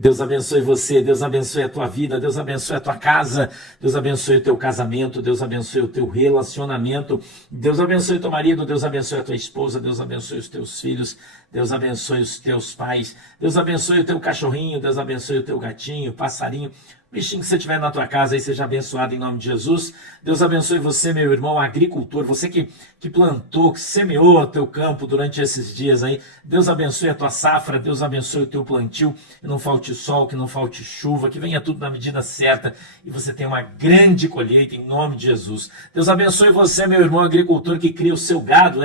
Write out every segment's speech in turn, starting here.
Deus abençoe você, Deus abençoe a tua vida, Deus abençoe a tua casa, Deus abençoe o teu casamento, Deus abençoe o teu relacionamento, Deus abençoe o teu marido, Deus abençoe a tua esposa, Deus abençoe os teus filhos, Deus abençoe os teus pais, Deus abençoe o teu cachorrinho, Deus abençoe o teu gatinho, passarinho, bichinho que você tiver na tua casa aí, seja abençoado em nome de Jesus. Deus abençoe você, meu irmão agricultor, você que plantou, que semeou o teu campo durante esses dias aí. Deus abençoe a tua safra, Deus abençoe o teu plantio, que não falte sol, que não falte chuva, que venha tudo na medida certa e você tenha uma grande colheita em nome de Jesus. Deus abençoe você, meu irmão agricultor, que cria o seu gado,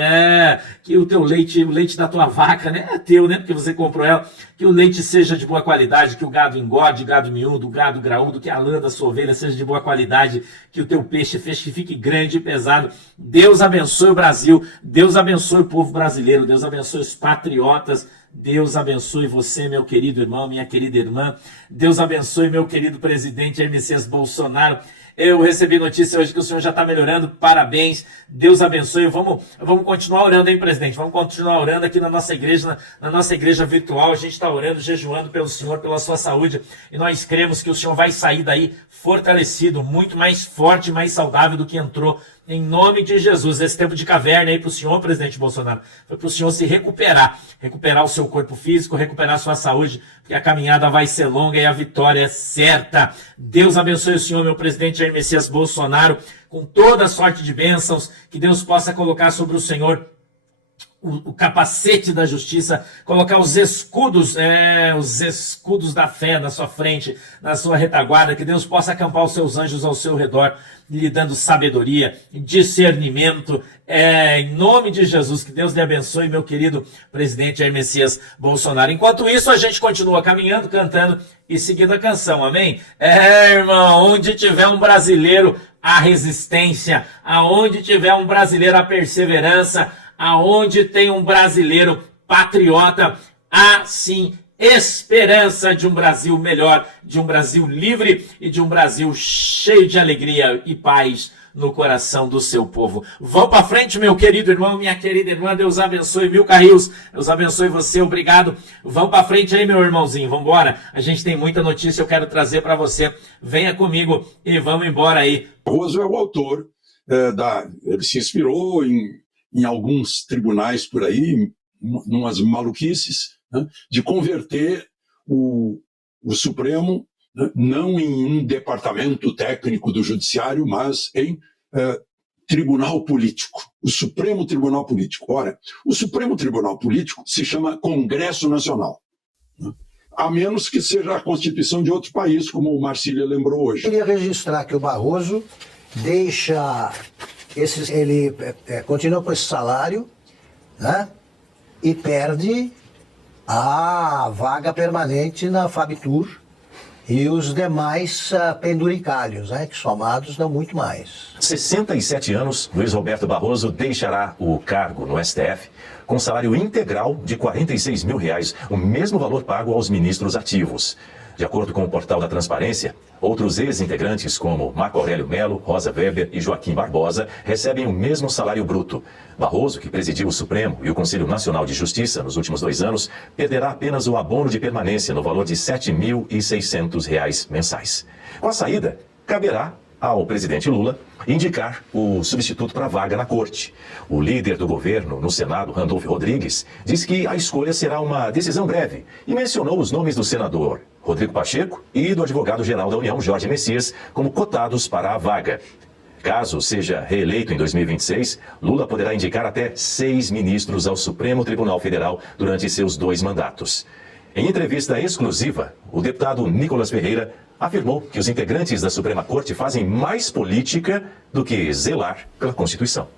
que o teu leite, o leite da tua vaca, né, é teu, né, porque você comprou ela, que o leite seja de boa qualidade, que o gado engorde, gado miúdo, gado graúdo, que a lã da sua ovelha seja de boa qualidade, que o teu peixe fique grande e pesado. Deus abençoe o Brasil, Deus abençoe o povo brasileiro, Deus abençoe os patriotas, Deus abençoe você, meu querido irmão, minha querida irmã, Deus abençoe meu querido presidente Jair Messias Bolsonaro. Eu recebi notícia hoje que o senhor já está melhorando, parabéns, Deus abençoe. Vamos continuar orando, hein, presidente? Vamos continuar orando aqui na nossa igreja virtual. A gente está orando, jejuando pelo senhor, pela sua saúde, e nós cremos que o senhor vai sair daí fortalecido, muito mais forte, mais saudável do que entrou, em nome de Jesus. Esse tempo de caverna aí para o senhor, presidente Bolsonaro, foi para o senhor se recuperar o seu corpo físico, recuperar a sua saúde, porque a caminhada vai ser longa e a vitória é certa. Deus abençoe o senhor, meu presidente Jair Messias Bolsonaro, com toda a sorte de bênçãos, que Deus possa colocar sobre o senhor o capacete da justiça, colocar os escudos da fé na sua frente, na sua retaguarda, que Deus possa acampar os seus anjos ao seu redor, lhe dando sabedoria, discernimento, em nome de Jesus, que Deus lhe abençoe, meu querido presidente Jair Messias Bolsonaro. Enquanto isso, a gente continua caminhando, cantando e seguindo a canção, amém? Irmão, onde tiver um brasileiro, a resistência, aonde tiver um brasileiro, a perseverança, aonde tem um brasileiro patriota, há sim esperança de um Brasil melhor, de um Brasil livre e de um Brasil cheio de alegria e paz no coração do seu povo. Vamos para frente, meu querido irmão, minha querida irmã, Deus abençoe, mil carrinhos, Deus abençoe você, obrigado. Vamos para frente aí, meu irmãozinho, vamos embora. A gente tem muita notícia, eu quero trazer para você. Venha comigo e vamos embora aí. Barroso é o autor, ele se inspirou em alguns tribunais por aí, numas maluquices, né, de converter o Supremo, né, não em um departamento técnico do judiciário, mas em tribunal político, o Supremo Tribunal Político. Ora, o Supremo Tribunal Político se chama Congresso Nacional, né, a menos que seja a Constituição de outro país, como o Marcílio lembrou hoje. Eu queria registrar que o Barroso deixa... ele continua com esse salário, né, e perde a vaga permanente na Fabitur e os demais penduricalhos, né, que somados dão muito mais. 67 anos, Luiz Roberto Barroso deixará o cargo no STF com salário integral de R$ 46 mil, o mesmo valor pago aos ministros ativos. De acordo com o portal da Transparência, outros ex-integrantes como Marco Aurélio Melo, Rosa Weber e Joaquim Barbosa recebem o mesmo salário bruto. Barroso, que presidiu o Supremo e o Conselho Nacional de Justiça nos últimos 2 anos, perderá apenas o abono de permanência no valor de R$ 7.600 mensais. Com a saída, caberá ao presidente Lula indicar o substituto para a vaga na corte. O líder do governo no Senado, Randolfo Rodrigues, disse que a escolha será uma decisão breve e mencionou os nomes do senador Rodrigo Pacheco e do advogado-geral da União, Jorge Messias, como cotados para a vaga. Caso seja reeleito em 2026, Lula poderá indicar até 6 ministros ao Supremo Tribunal Federal durante seus 2 mandatos. Em entrevista exclusiva, o deputado Nicolas Ferreira afirmou que os integrantes da Suprema Corte fazem mais política do que zelar pela Constituição.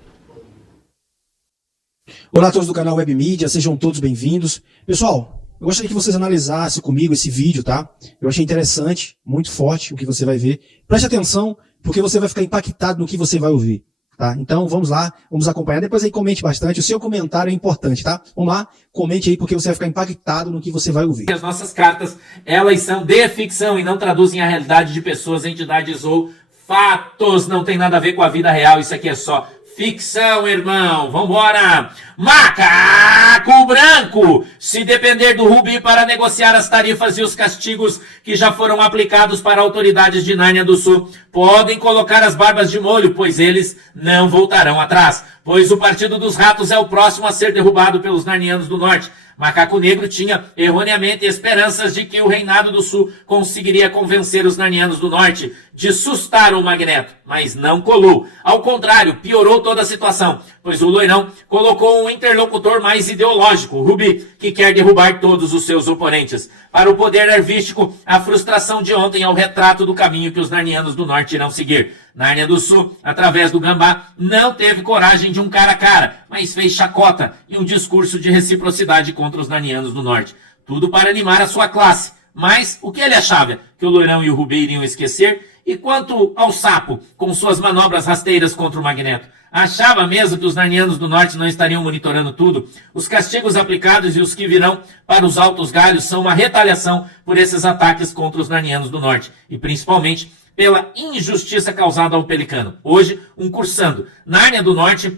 Olá a todos do canal Web Mídia, sejam todos bem-vindos. Pessoal, eu gostaria que vocês analisassem comigo esse vídeo, tá? Eu achei interessante, muito forte o que você vai ver. Preste atenção, porque você vai ficar impactado no que você vai ouvir. Tá? Então vamos lá, vamos acompanhar. Depois aí comente bastante, o seu comentário é importante, tá? Vamos lá, comente aí porque você vai ficar impactado no que você vai ouvir. As nossas cartas, elas são de ficção e não traduzem a realidade de pessoas, entidades ou fatos. Não tem nada a ver com a vida real, isso aqui é só ficção, irmão. Vambora! Macaco Branco! Se depender do Rubi para negociar as tarifas e os castigos que já foram aplicados para autoridades de Nárnia do Sul, podem colocar as barbas de molho, pois eles não voltarão atrás. Pois o Partido dos Ratos é o próximo a ser derrubado pelos narnianos do Norte. Macaco Negro tinha erroneamente esperanças de que o Reinado do Sul conseguiria convencer os narnianos do Norte de sustar o Magneto, mas não colou. Ao contrário, piorou toda a situação, pois o Loirão colocou um interlocutor mais ideológico, o Rubi, que quer derrubar todos os seus oponentes. Para o poder arvístico, a frustração de ontem é o retrato do caminho que os narnianos do Norte irão seguir. Nárnia do Sul, através do Gambá, não teve coragem de um cara a cara, mas fez chacota e um discurso de reciprocidade contra os narnianos do Norte. Tudo para animar a sua classe. Mas o que ele achava? Que o Loirão e o Rubi iriam esquecer? E quanto ao Sapo, com suas manobras rasteiras contra o Magneto? Achava mesmo que os narnianos do Norte não estariam monitorando tudo? Os castigos aplicados e os que virão para os altos galhos são uma retaliação por esses ataques contra os narnianos do Norte. E principalmente pela injustiça causada ao Pelicano. Hoje, um cursando. Nárnia do Norte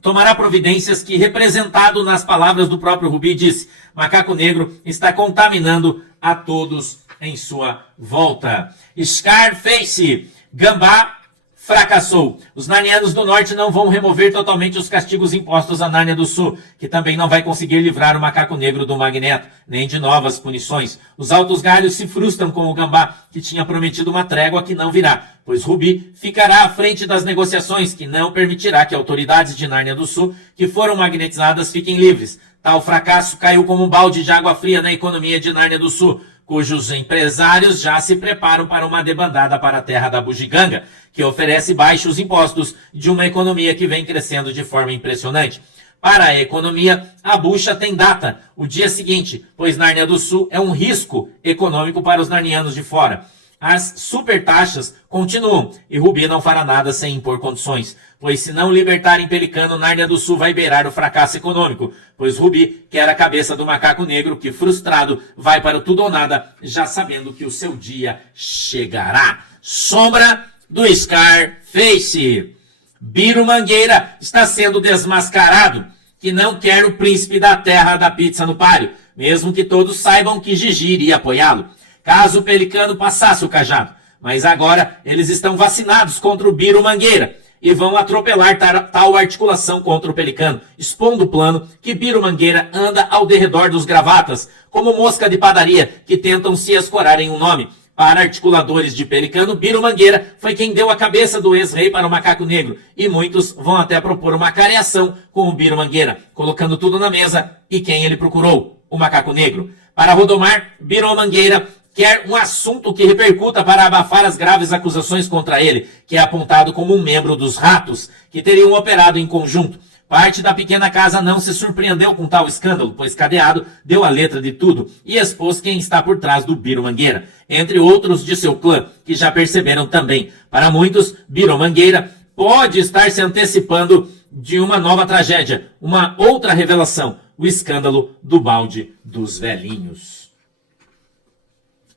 tomará providências que, representado nas palavras do próprio Rubi, disse: Macaco Negro está contaminando a todos em sua volta. Scarface, Gambá fracassou. Os narnianos do Norte não vão remover totalmente os castigos impostos à Nárnia do Sul, que também não vai conseguir livrar o Macaco Negro do Magneto, nem de novas punições. Os altos galhos se frustram com o Gambá, que tinha prometido uma trégua que não virá, pois Rubi ficará à frente das negociações, que não permitirá que autoridades de Nárnia do Sul, que foram magnetizadas, fiquem livres. Tal fracasso caiu como um balde de água fria na economia de Nárnia do Sul, cujos empresários já se preparam para uma debandada para a terra da bugiganga, que oferece baixos impostos de uma economia que vem crescendo de forma impressionante. Para a economia, a bucha tem data, o dia seguinte, pois Nárnia do Sul é um risco econômico para os narnianos de fora. As supertaxas continuam e Rubi não fará nada sem impor condições, pois se não libertarem Pelicano, Nárnia do Sul vai beirar o fracasso econômico, pois Rubi quer a cabeça do Macaco Negro que, frustrado, vai para o tudo ou nada, já sabendo que o seu dia chegará. Sombra do Scarface. Biro Mangueira está sendo desmascarado, que não quer o príncipe da terra da pizza no páreo, mesmo que todos saibam que Gigi iria apoiá-lo, caso o Pelicano passasse o cajado. Mas agora eles estão vacinados contra o Biro Mangueira e vão atropelar tal articulação contra o Pelicano, expondo o plano que Biro Mangueira anda ao derredor dos gravatas, como mosca de padaria que tentam se escorar em um nome. Para articuladores de Pelicano, Biro Mangueira foi quem deu a cabeça do ex-rei para o Macaco Negro, e muitos vão até propor uma careação com o Biro Mangueira, colocando tudo na mesa, e quem ele procurou? O Macaco Negro. Para Rodomar, Biro Mangueira quer um assunto que repercuta para abafar as graves acusações contra ele, que é apontado como um membro dos ratos, que teriam operado em conjunto. Parte da pequena casa não se surpreendeu com tal escândalo, pois Cadeado deu a letra de tudo e expôs quem está por trás do Biro Mangueira, entre outros de seu clã, que já perceberam também. Para muitos, Biro Mangueira pode estar se antecipando de uma nova tragédia, uma outra revelação, o escândalo do balde dos velhinhos.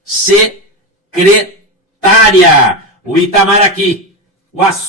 Secretária. O Itamaraty.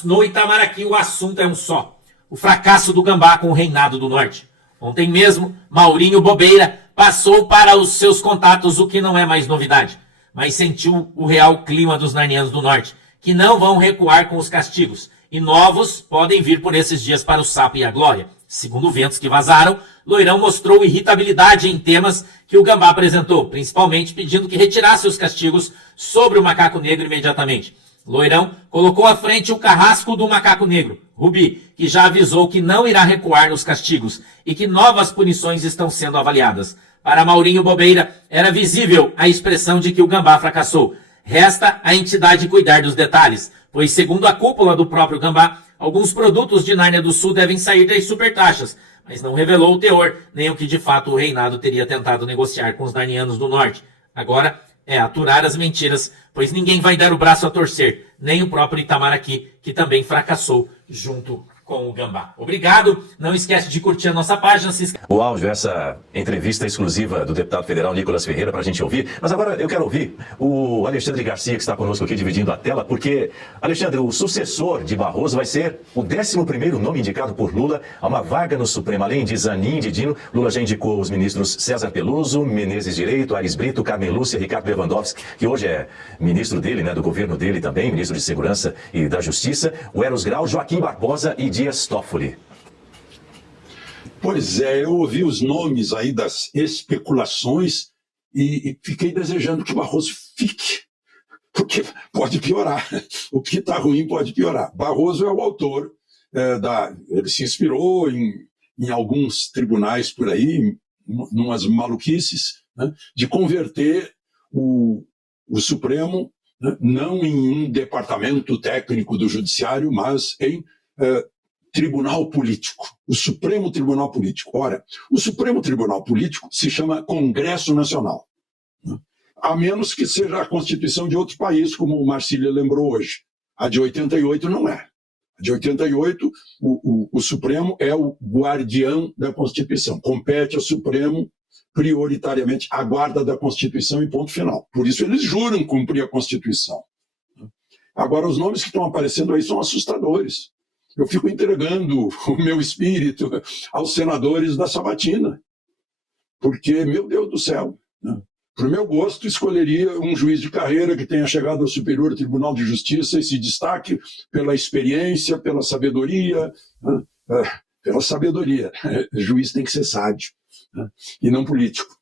No Itamaraty o assunto é um só. O fracasso do Gambá com o Reinado do Norte. Ontem mesmo, Maurinho Bobeira passou para os seus contatos o que não é mais novidade, mas sentiu o real clima dos narnianos do Norte, que não vão recuar com os castigos, e novos podem vir por esses dias para o Sapo e a Glória. Segundo ventos que vazaram, Loirão mostrou irritabilidade em temas que o Gambá apresentou, principalmente pedindo que retirasse os castigos sobre o Macaco Negro imediatamente. Loirão colocou à frente o carrasco do Macaco Negro, Rubi, que já avisou que não irá recuar nos castigos e que novas punições estão sendo avaliadas. Para Maurinho Bobeira, era visível a expressão de que o Gambá fracassou. Resta a entidade cuidar dos detalhes, pois, segundo a cúpula do próprio Gambá, alguns produtos de Nárnia do Sul devem sair das supertaxas, mas não revelou o teor, nem o que de fato o reinado teria tentado negociar com os narnianos do Norte. Agora é aturar as mentiras, pois ninguém vai dar o braço a torcer, nem o próprio Itamaraty, que também fracassou junto com o Gambá. Obrigado, não esquece de curtir a nossa página. O áudio, essa entrevista exclusiva do deputado federal Nicolas Ferreira para a gente ouvir. Mas agora eu quero ouvir o Alexandre Garcia, que está conosco aqui dividindo a tela, porque, Alexandre, o sucessor de Barroso vai ser o 11º nome indicado por Lula a uma vaga no Supremo. Além de Zanin e de Dino, Lula já indicou os ministros César Peluso, Menezes Direito, Aires Brito, Carmen Lúcia, Ricardo Lewandowski, que hoje é ministro dele, né, do governo dele também, ministro de Segurança e da Justiça, o Eros Grau, Joaquim Barbosa e Dias Toffoli. Pois é, eu ouvi os nomes aí das especulações e fiquei desejando que Barroso fique, porque pode piorar. O que está ruim pode piorar. Barroso é o autor ele se inspirou em alguns tribunais por aí, numas maluquices, né, de converter o Supremo, né, não em um departamento técnico do judiciário, mas em tribunal político, o Supremo Tribunal Político. Ora, o Supremo Tribunal Político se chama Congresso Nacional, né, a menos que seja a Constituição de outro país, como o Marcília lembrou hoje. A de 88 não é. A de 88, o Supremo é o guardião da Constituição. Compete ao Supremo, prioritariamente, a guarda da Constituição e ponto final. Por isso eles juram cumprir a Constituição. Agora, os nomes que estão aparecendo aí são assustadores. Eu fico entregando o meu espírito aos senadores da Sabatina, porque, meu Deus do céu, né? Para o meu gosto, escolheria um juiz de carreira que tenha chegado ao Superior Tribunal de Justiça e se destaque pela experiência, pela sabedoria, né? Pela sabedoria. Juiz tem que ser sábio, né? E não político.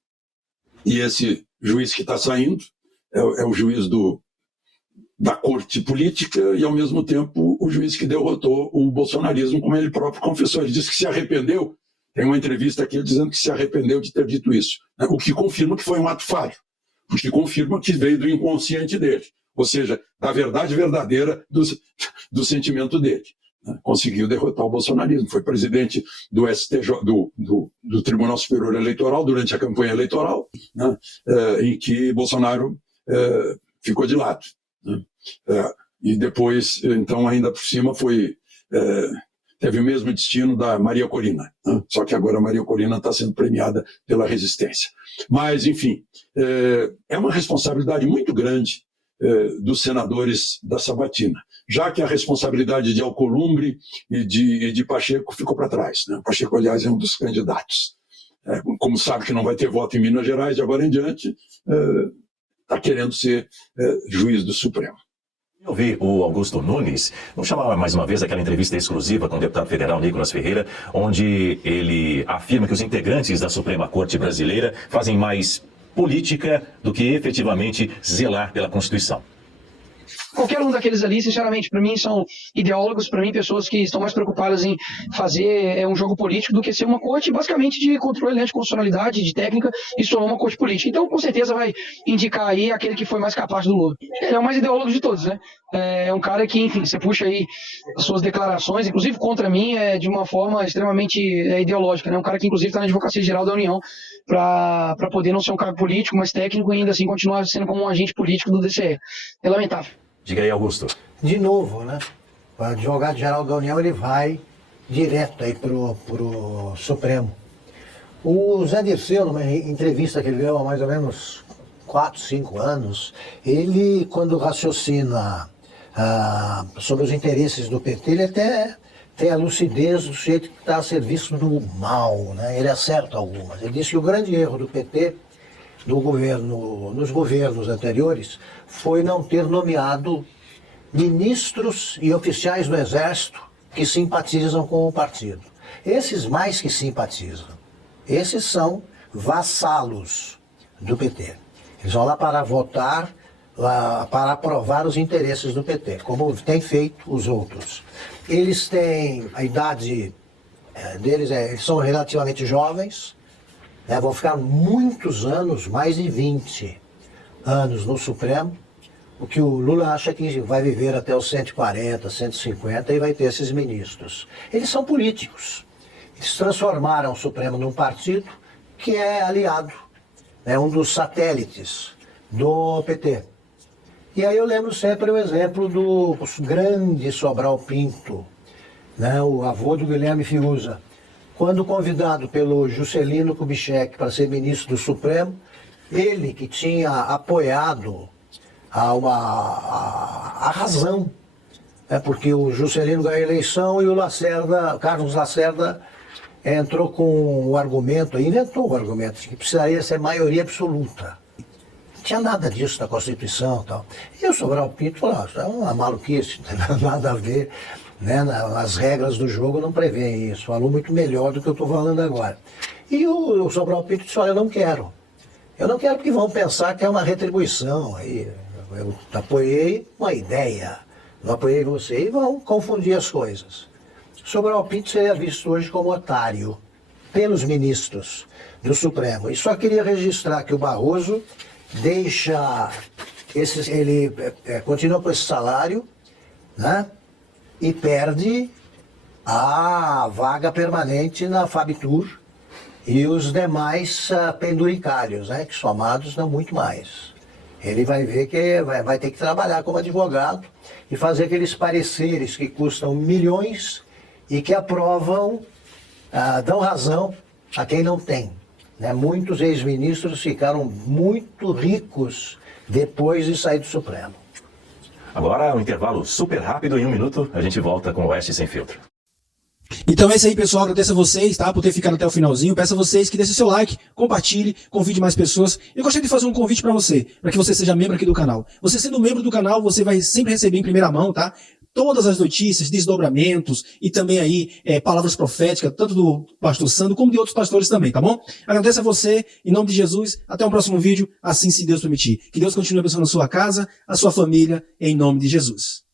E esse juiz que está saindo é o juiz da corte política e, ao mesmo tempo, o juiz que derrotou o bolsonarismo, como ele próprio confessou. Ele disse que se arrependeu. Tem uma entrevista aqui dizendo que se arrependeu de ter dito isso, né? O que confirma que foi um ato falho, porque confirma que veio do inconsciente dele, ou seja, da verdade verdadeira do sentimento dele, né? Conseguiu derrotar o bolsonarismo. Foi presidente do STJ, do Tribunal Superior Eleitoral durante a campanha eleitoral, né? Em que Bolsonaro ficou de lado, né? E depois, então, ainda por cima, teve o mesmo destino da Maria Corina, né? Só que agora a Maria Corina está sendo premiada pela resistência. Mas, enfim, é uma responsabilidade muito grande dos senadores da Sabatina, já que a responsabilidade de Alcolumbre e de Pacheco ficou para trás, né? Pacheco, aliás, é um dos candidatos. Como sabe que não vai ter voto em Minas Gerais, de agora em diante, está querendo ser juiz do Supremo. Eu vi o Augusto Nunes, vamos chamar mais uma vez aquela entrevista exclusiva com o deputado federal Nicolas Ferreira, onde ele afirma que os integrantes da Suprema Corte Brasileira fazem mais política do que efetivamente zelar pela Constituição. Qualquer um daqueles ali, sinceramente, para mim são ideólogos, para mim pessoas que estão mais preocupadas em fazer um jogo político do que ser uma corte basicamente de controle, de constitucionalidade, de técnica, e só uma corte política. Então, com certeza vai indicar aí aquele que foi mais capaz do Lula. Ele é o mais ideólogo de todos, né? É um cara que, enfim, você puxa aí as suas declarações, inclusive contra mim, de uma forma extremamente ideológica, né? Um cara que, inclusive, está na Advocacia Geral da União para poder não ser um cargo político, mas técnico, e ainda assim continuar sendo como um agente político do DCE. É lamentável. Diga aí, Augusto. De novo, né? O advogado-geral da União, ele vai direto aí pro Supremo. O Zé Dirceu, numa entrevista que ele deu há mais ou menos 4, 5 anos, ele, quando raciocina sobre os interesses do PT, ele até tem a lucidez do jeito que está a serviço do mal, né? Ele acerta algumas. Ele diz que o grande erro do PT nos governos anteriores foi não ter nomeado ministros e oficiais do Exército que simpatizam com o partido. Esses mais que simpatizam, esses são vassalos do PT. Eles vão lá para votar, para aprovar os interesses do PT, como tem feito os outros. Eles têm a idade deles, eles são relativamente jovens, vão ficar muitos anos, mais de 20 anos no Supremo, o que o Lula acha que vai viver até os 140, 150 e vai ter esses ministros. Eles são políticos. Eles transformaram o Supremo num partido que é aliado, é um dos satélites do PT. E aí eu lembro sempre o exemplo do grande Sobral Pinto, né, o avô do Guilherme Fiuza, quando convidado pelo Juscelino Kubitschek para ser ministro do Supremo, ele que tinha apoiado a razão, porque o Juscelino ganhou a eleição e o Carlos Lacerda entrou com o argumento, inventou o argumento de que precisaria ser maioria absoluta. Não tinha nada disso na Constituição e tal. E o Sobral Pinto falou, isso é uma maluquice, não tem nada a ver, né? As regras do jogo não prevêem isso. Falou muito melhor do que eu estou falando agora. E o Sobral Pinto disse, olha, eu não quero. Eu não quero porque vão pensar que é uma retribuição. Aí eu apoiei uma ideia, não apoiei você, e vão confundir as coisas. Sobral Pinto seria visto hoje como otário pelos ministros do Supremo. E só queria registrar que o Barroso deixa ele continua com esse salário, né? E perde a vaga permanente na Fabitur e os demais penduricários, né? Que somados dão muito mais. Ele vai ver que vai ter que trabalhar como advogado e fazer aqueles pareceres que custam milhões e que aprovam, dão razão a quem não tem. Né? Muitos ex-ministros ficaram muito ricos depois de sair do Supremo. Agora, um intervalo super rápido, em 1 minuto, a gente volta com o Oeste Sem Filtro. Então é isso aí, pessoal. Agradeço a vocês, tá? Por ter ficado até o finalzinho. Peço a vocês que deixem seu like, compartilhe, convide mais pessoas. Eu gostaria de fazer um convite para você, para que você seja membro aqui do canal. Você sendo membro do canal, você vai sempre receber em primeira mão, tá? Todas as notícias, desdobramentos e também aí palavras proféticas, tanto do pastor Sandro como de outros pastores também, tá bom? Agradeço a você, em nome de Jesus. Até o próximo vídeo, assim se Deus permitir. Que Deus continue abençoando a sua casa, a sua família, em nome de Jesus.